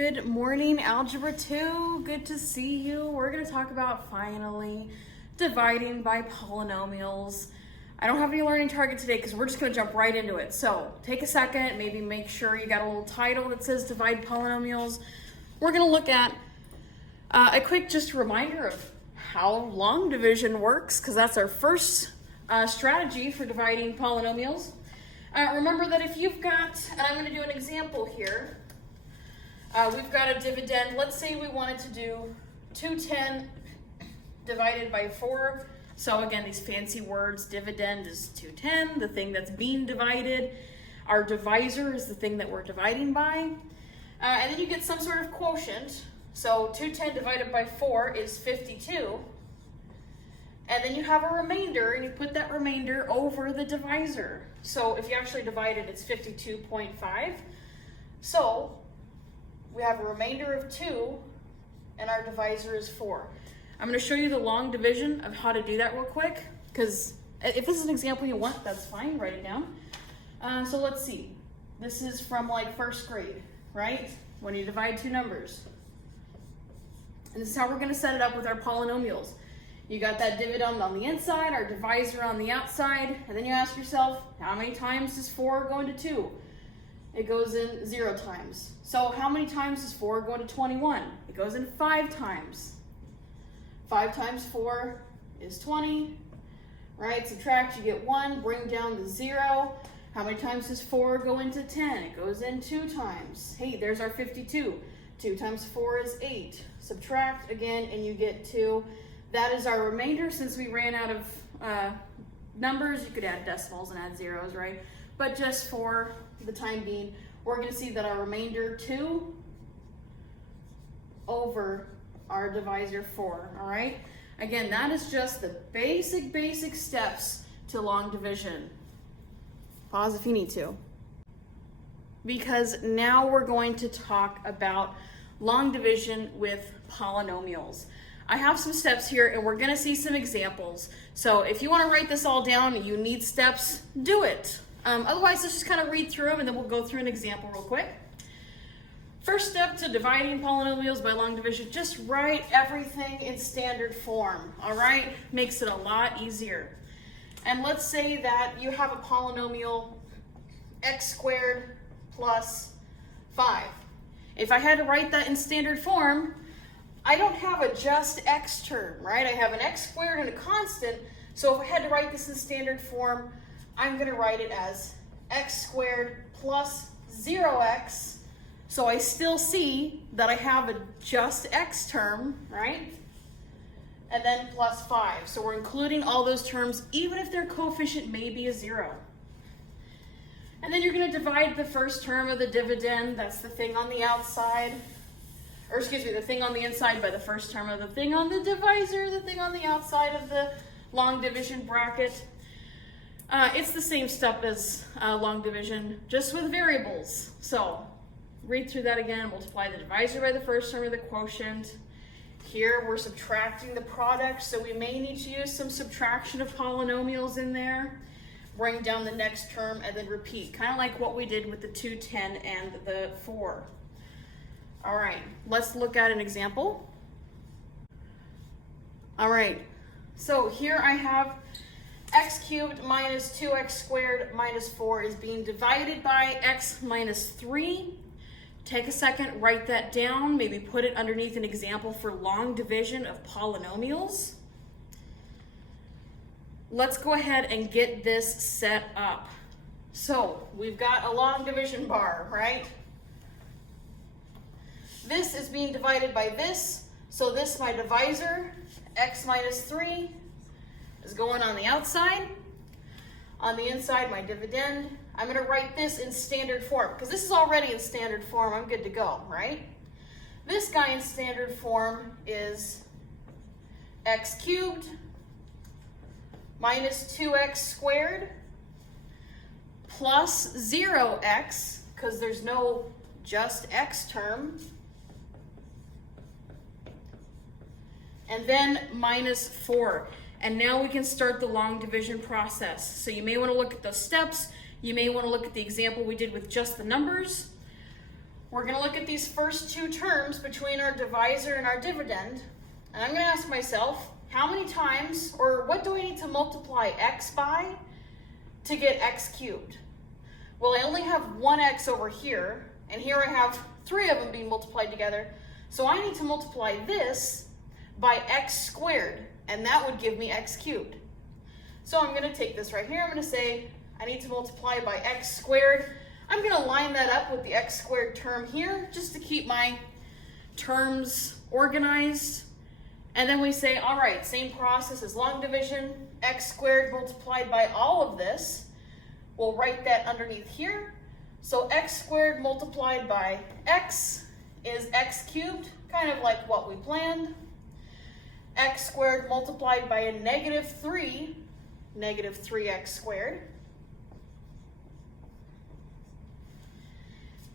Good morning, Algebra 2. Good to see you. We're going to talk about finally dividing by polynomials. I don't have any learning target today because we're just going to jump right into it. So take a second, maybe make sure you got a little title that says divide polynomials. We're going to look at a quick just reminder of how long division works, because that's our first strategy for dividing polynomials. Remember that if you've got, and I'm going to do an example here, we've got a dividend. Let's say we wanted to do 210 divided by 4. So again, these fancy words, dividend is 210, the thing that's being divided. Our divisor is the thing that we're dividing by. And then you get some sort of quotient. So 210 divided by 4 is 52. And then you have a remainder, and you put that remainder over the divisor. So if you actually divide it, it's 52.5. So we have a remainder of 2, and our divisor is 4. I'm going to show you the long division of how to do that real quick, because if this is an example you want, that's fine, write it down. So let's see. This is from like first grade, right? When you divide two numbers. And this is how we're going to set it up with our polynomials. You got that dividend on the inside, our divisor on the outside, and then you ask yourself, how many times does 4 go into 2? It goes in 0 times. So how many times does 4 go into 21? It goes in 5 times. 5 times 4 is 20, right? Subtract, you get 1, bring down the 0. How many times does 4 go into 10? It goes in 2 times. Hey, there's our 52. 2 times 4 is 8. Subtract again, and you get 2. That is our remainder. Since we ran out of numbers, you could add decimals and add zeros, right? But just for the time being, we're going to see that our remainder 2 over our divisor 4, all right? Again, that is just the basic steps to long division. Pause if you need to. Because now we're going to talk about long division with polynomials. I have some steps here, and we're going to see some examples. So if you want to write this all down and you need steps, do it. Otherwise, let's just kind of read through them, and then we'll go through an example real quick. First step to dividing polynomials by long division, just write everything in standard form, all right? Makes it a lot easier. And let's say that you have a polynomial x squared plus 5. If I had to write that in standard form, I don't have a just x term, right? I have an x squared and a constant, so if I had to write this in standard form, I'm going to write it as x squared plus 0x, so I still see that I have a just x term, right? And then plus 5. So we're including all those terms, even if their coefficient may be a 0. And then you're going to divide the first term of the dividend, that's the thing on the outside, or excuse me, the thing on the inside by the first term of the thing on the divisor, the thing on the outside of the long division bracket. It's the same step as long division, just with variables. So read through that again, multiply the divisor by the first term of the quotient. Here we're subtracting the product, so we may need to use some subtraction of polynomials in there. Bring down the next term and then repeat, kind of like what we did with the 210 and the 4. All right, let's look at an example. All right, so here I have x cubed minus 2x squared minus 4 is being divided by x minus 3. Take a second, write that down, maybe put it underneath an example for long division of polynomials. Let's go ahead and get this set up. So we've got a long division bar, right? This is being divided by this, so this, my divisor, x minus 3, is going on the outside. On the inside, my dividend. I'm going to write this in standard form, because this is already in standard form. I'm good to go, right? This guy in standard form is x cubed minus 2x squared plus 0x, because there's no just x term, and then minus 4. And now we can start the long division process. So you may want to look at those steps. You may want to look at the example we did with just the numbers. we're going to look at these first two terms between our divisor and our dividend, and I'm going to ask myself, how many times, or what do I need to multiply x by to get x cubed? Well, I only have one x over here, and here I have three of them being multiplied together, so I need to multiply this by x squared, and that would give me x cubed. So I'm going to take this right here, I'm going to say I need to multiply by x squared. I'm going to line that up with the x squared term here, just to keep my terms organized. And then we say, all right, same process as long division, x squared multiplied by all of this. We'll write that underneath here. So x squared multiplied by x is x cubed, kind of like what we planned. X squared multiplied by a -3, -3x squared.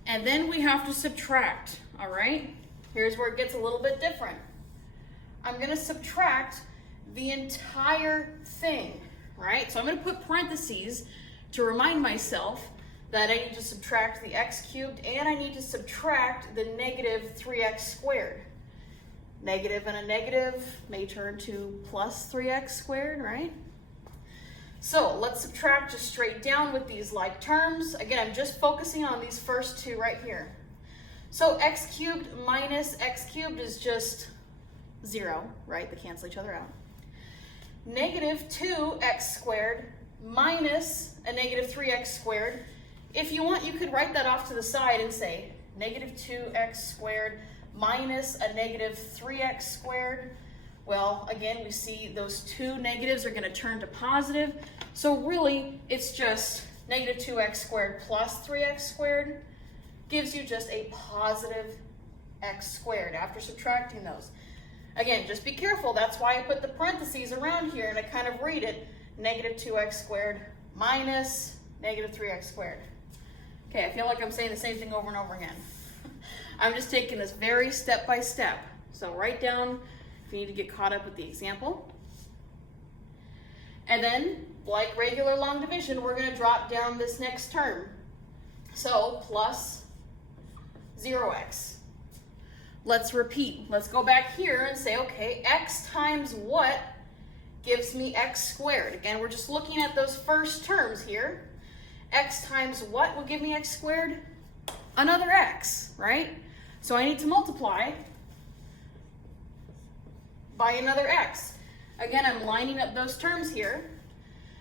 And then we have to subtract, all right? Here's where it gets a little bit different. I'm going to subtract the entire thing, right? So I'm going to put parentheses to remind myself that I need to subtract the x cubed and I need to subtract the -3x squared. Negative and a negative may turn to plus 3x squared, right? So let's subtract just straight down with these like terms. Again, I'm just focusing on these first two right here. So x cubed minus x cubed is just 0, right? They cancel each other out. -2x squared minus a -3x squared. If you want, you could write that off to the side and say -2x squared minus a -3x squared. Well, again, we see those two negatives are going to turn to positive. So really, it's just -2x squared plus 3x squared gives you just a positive x squared after subtracting those. Again, just be careful. That's why I put the parentheses around here and I kind of read it. -2x squared minus -3x squared. Okay, I feel like I'm saying the same thing over and over again. I'm just taking this very step by step. So write down if you need to get caught up with the example. And then, like regular long division, we're going to drop down this next term. So plus 0x. Let's repeat. Let's go back here and say, okay, x times what gives me x squared? Again, we're just looking at those first terms here. X times what will give me x squared? Another x, right? So I need to multiply by another x. Again, I'm lining up those terms here.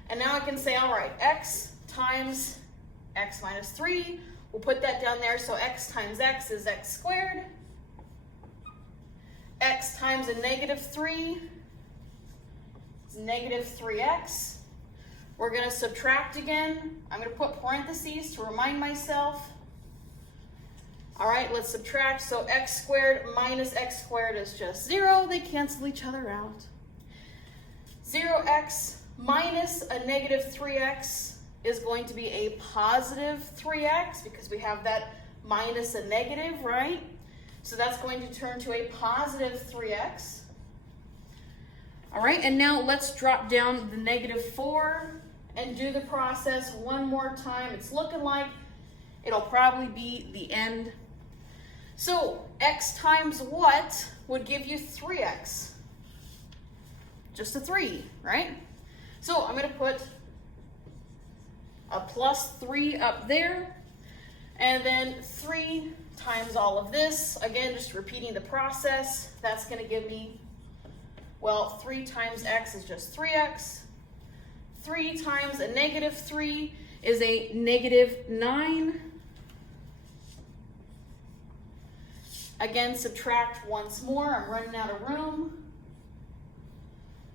And now I can say, all right, x times x minus 3. We'll put that down there. So x times x is x squared. X times a -3 is -3x. We're going to subtract again. I'm going to put parentheses to remind myself. All right, let's subtract. So x squared minus x squared is just 0. They cancel each other out. 0x minus a -3x is going to be a positive 3x because we have that minus a negative, right? So that's going to turn to a positive 3x. All right, and now let's drop down the -4 and do the process one more time. It's looking like it'll probably be the end. So x times what would give you 3x? Just a 3, right? So I'm going to put a plus 3 up there, and then 3 times all of this. Again, just repeating the process. That's going to give me, well, 3 times x is just 3x. 3 times a -3 is a -9. Again, subtract once more. I'm running out of room.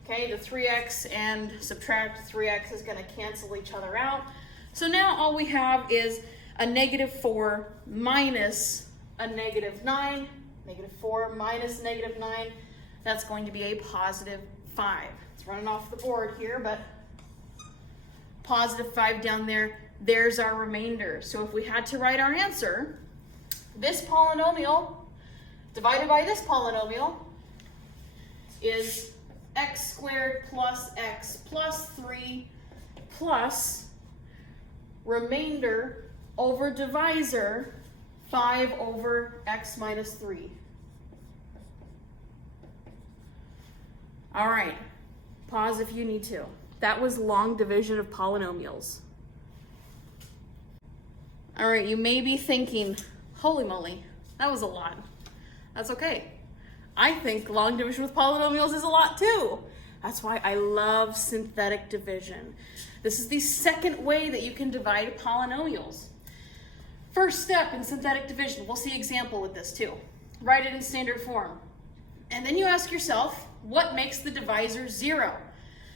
Okay, the 3x and subtract 3x is going to cancel each other out. So now all we have is a -4 minus a -9. -4 minus -9. That's going to be a positive 5. It's running off the board here, but positive 5 down there. There's our remainder. So if we had to write our answer, this polynomial divided by this polynomial is x squared plus x plus 3 plus remainder over divisor 5 over x minus 3. All right, pause if you need to. That was long division of polynomials. All right, you may be thinking, holy moly, that was a lot. That's okay. I think long division with polynomials is a lot too. That's why I love synthetic division. This is the second way that you can divide polynomials. First step in synthetic division, we'll see an example with this too. Write it in standard form. And then you ask yourself, what makes the divisor 0?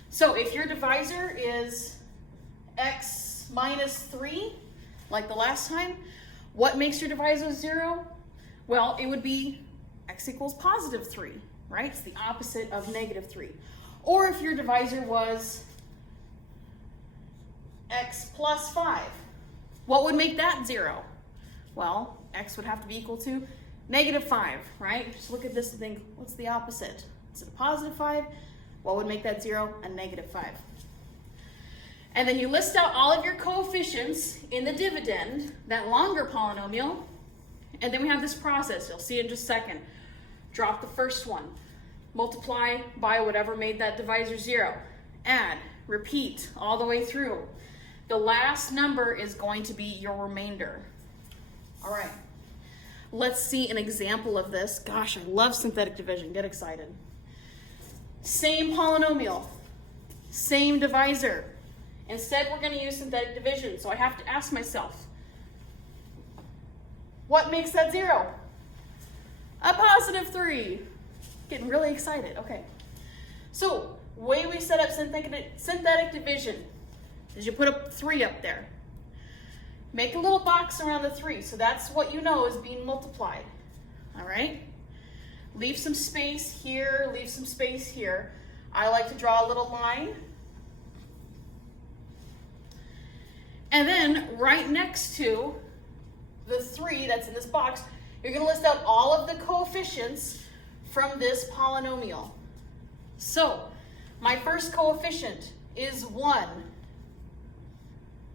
So if your divisor is x minus 3, like the last time, what makes your divisor 0? Well, it would be x equals positive 3, right? It's the opposite of negative 3. Or if your divisor was x plus 5, what would make that 0? Well, x would have to be equal to negative 5, right? Just look at this and think, what's the opposite? Is it a positive 5? What would make that 0? A negative 5. And then you list out all of your coefficients in the dividend, that longer polynomial, and then we have this process. You'll see it in just a second. Drop the first one. Multiply by whatever made that divisor 0. Add, repeat all the way through. The last number is going to be your remainder. All right, let's see an example of this. Gosh, I love synthetic division. Get excited. Same polynomial, same divisor. Instead, we're going to use synthetic division. So I have to ask myself, what makes that 0? A positive 3. Getting really excited. Okay. So, way we set up synthetic division is you put a 3 up there. Make a little box around the 3. So that's what you know is being multiplied. All right? Leave some space here, leave some space here. I like to draw a little line. And then right next to the 3 that's in this box, you're going to list out all of the coefficients from this polynomial. So, my first coefficient is 1.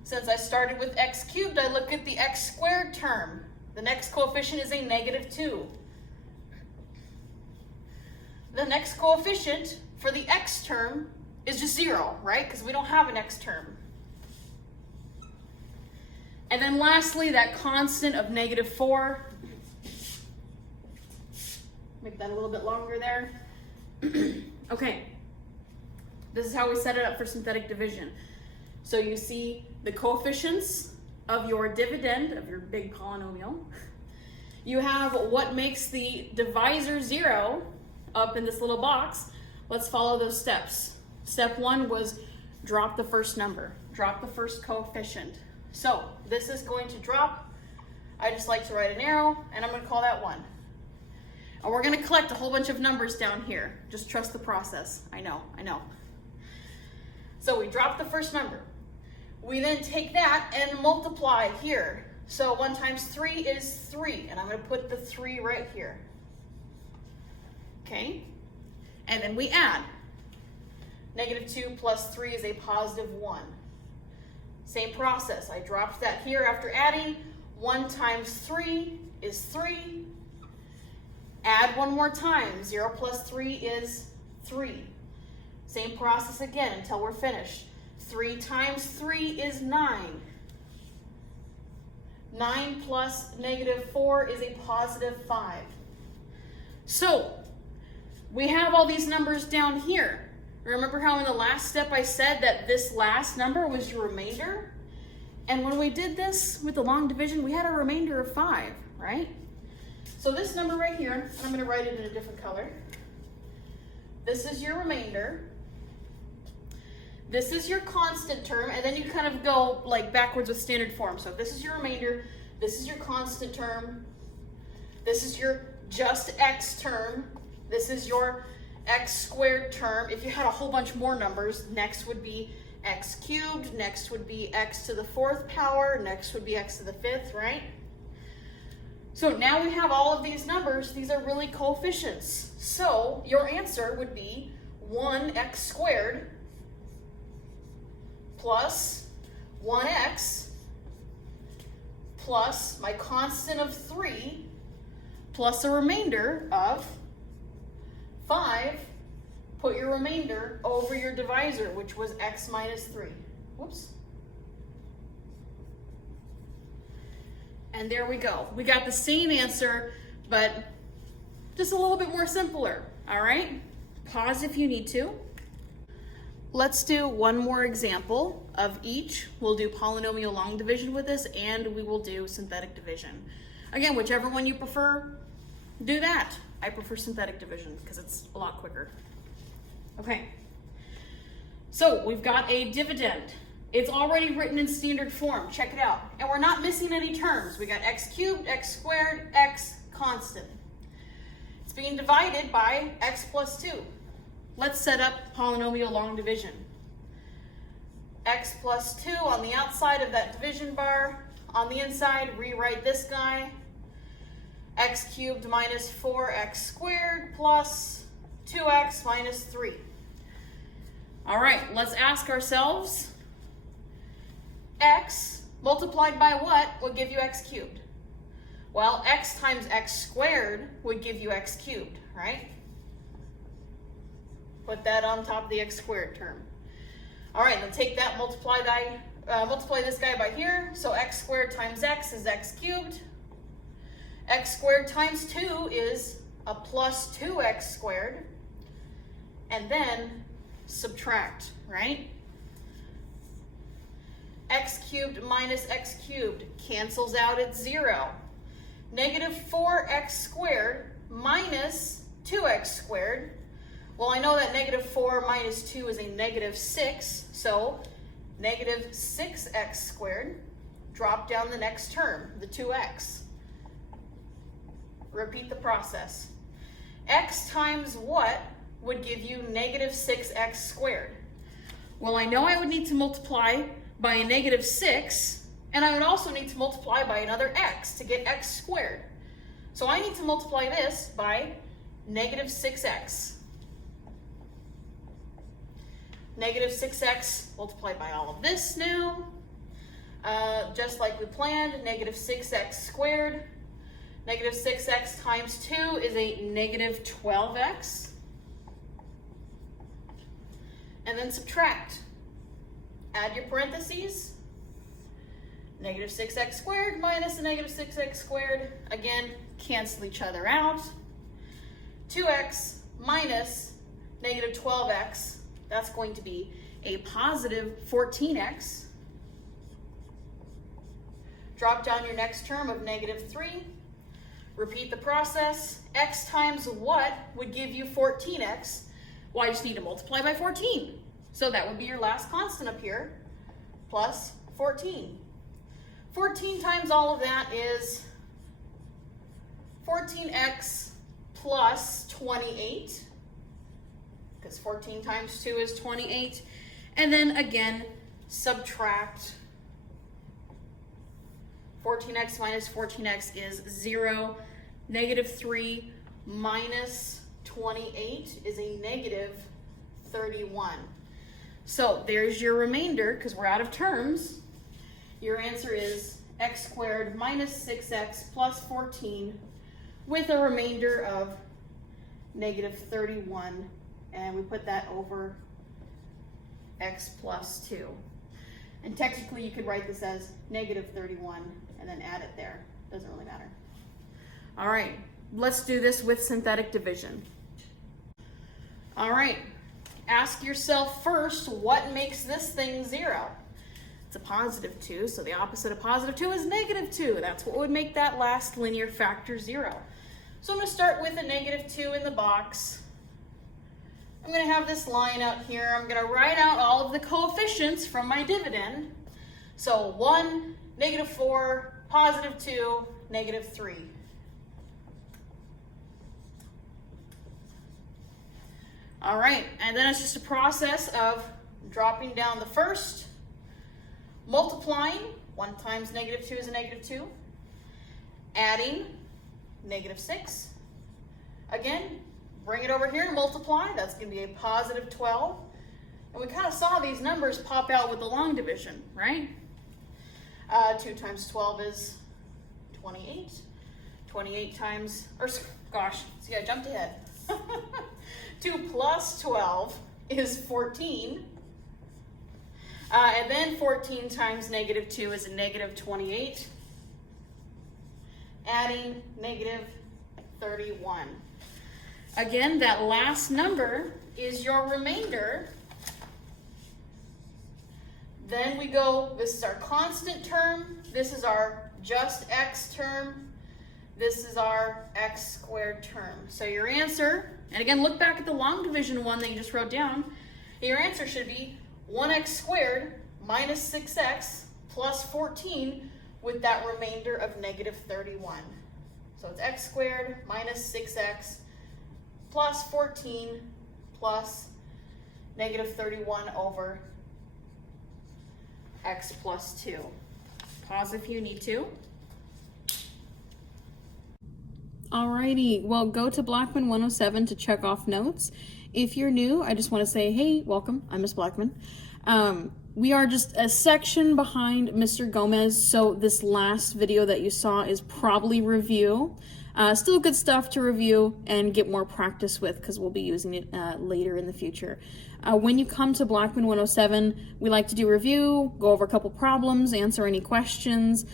Since I started with x cubed, I look at the x squared term. The next coefficient is a negative 2. The next coefficient for the x term is just 0, right? Because we don't have an x term. And then lastly, that constant of negative 4. Make that a little bit longer there. Okay. This is how we set it up for synthetic division. So you see the coefficients of your dividend, of your big polynomial. You have what makes the divisor 0 up in this little box. Let's follow those steps. Step 1 was drop the first number, drop the first coefficient. So this is going to drop. I just like to write an arrow, and I'm going to call that 1. And we're going to collect a whole bunch of numbers down here. Just trust the process. I know. So we drop the first number. We then take that and multiply here. So 1 times 3 is 3, and I'm going to put the 3 right here. Okay? And then we add. Negative 2 plus 3 is a positive 1. Same process. I dropped that here after adding. 1 times 3 is 3. Add one more time. 0 plus 3 is 3. Same process again until we're finished. 3 times 3 is 9. 9 plus negative 4 is a positive 5. So, we have all these numbers down here. Remember how in the last step I said that this last number was your remainder? And when we did this with the long division, we had a remainder of 5, right? So this number right here, and I'm going to write it in a different color. This is your remainder. This is your constant term, and then you kind of go like backwards with standard form. So this is your remainder, this is your constant term, this is your just x term, this is your x squared term. If you had a whole bunch more numbers, next would be x cubed, next would be x to the 4th power, next would be x to the 5th, right? So now we have all of these numbers. These are really coefficients. So your answer would be 1x squared plus 1x plus my constant of 3 plus a remainder of 5. Put your remainder over your divisor, which was x minus 3. Whoops. And there we go. We got the same answer, but just a little bit more simpler, all right? Pause if you need to. Let's do one more example of each. We'll do polynomial long division with this, and we will do synthetic division. Again, whichever one you prefer, do that. I prefer synthetic division because it's a lot quicker. Okay, so we've got a dividend. It's already written in standard form. Check it out. And we're not missing any terms. We got x cubed, x squared, x constant. It's being divided by x plus 2. Let's set up polynomial long division. X plus 2 on the outside of that division bar. On the inside, rewrite this guy. X cubed minus 4x squared plus 2x minus 3. All right, let's ask ourselves, x multiplied by what would give you x cubed? Well, x times x squared would give you x cubed, right? Put that on top of the x squared term. All right, now take that, multiply this guy by here. So x squared times x is x cubed. X squared times 2 is a plus 2x squared. And then subtract, right? X cubed minus x cubed cancels out at 0. Negative 4x squared minus 2x squared. Well, I know that negative 4 minus 2 is a negative 6, so negative 6x squared. Drop down the next term, the 2x. Repeat the process. X times what would give you negative 6x squared? Well, I know I would need to multiply by a negative 6, and I would also need to multiply by another x to get x squared. So I need to multiply this by negative 6x. Negative 6x multiplied by all of this now. Just like we planned, negative 6x squared. Negative 6x times 2 is a negative 12x. And then subtract. Add your parentheses. Negative 6x squared minus a negative 6x squared. Again, cancel each other out. 2x minus negative 12x. That's going to be a positive 14x. Drop down your next term of negative 3. Repeat the process. X times what would give you 14x? Well, I just need to multiply by 14. So that would be your last constant up here, plus 14. 14 times all of that is 14x plus 28, because 14 times 2 is 28. And then again, subtract. 14x minus 14x is 0. Negative 3 minus 28 is a negative 31. So there's your remainder, because we're out of terms. Your answer is x squared minus 6x plus 14 with a remainder of negative 31. And we put that over x plus 2. And technically you could write this as negative 31 and then add it there. Doesn't really matter. All right, let's do this with synthetic division. All right, ask yourself first, what makes this thing 0? It's a positive 2, so the opposite of positive 2 is negative 2. That's what would make that last linear factor 0. So I'm going to start with a negative 2 in the box. I'm going to have this line out here. I'm going to write out all of the coefficients from my dividend. So 1, negative 4, positive 2, negative 3. All right, and then it's just a process of dropping down the first, multiplying. 1 times negative 2 is a negative 2. Adding negative 6. Again, bring it over here and multiply. That's going to be a positive 12. And we kind of saw these numbers pop out with the long division, right? 2 times 12 is 28. 28 times, or gosh, see, I jumped ahead. 2 plus 12 is 14. And then 14 times negative 2 is a negative 28. Adding negative 31. Again, that last number is your remainder. Then we go, this is our constant term, this is our just x term, this is our x squared term. So your answer, and again, look back at the long division one that you just wrote down, your answer should be 1x squared minus 6x plus 14 with that remainder of negative 31. So it's x squared minus 6x plus 14 plus negative 31 over x plus 2. Pause if you need to. Alrighty, well, go to Blackman 107 to check off notes. If you're new, I just want to say, hey, welcome, I'm Miss Blackman. We are just a section behind Mr. Gomez, so this last video that you saw is probably review. Still good stuff to review and get more practice with because we'll be using it later in the future. When you come to Blackman 107, we like to do review, go over a couple problems, answer any questions.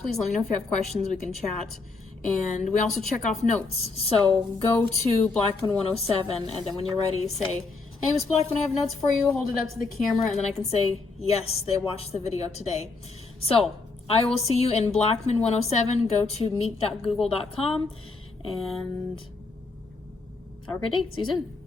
Please let me know if you have questions, we can chat. And we also check off notes. So go to Blackman 107, and then when you're ready, say, hey, Miss Blackman, I have notes for you. Hold it up to the camera, and then I can say, yes, they watched the video today. So I will see you in Blackman 107. Go to meet.google.com, and have a great day. See you soon.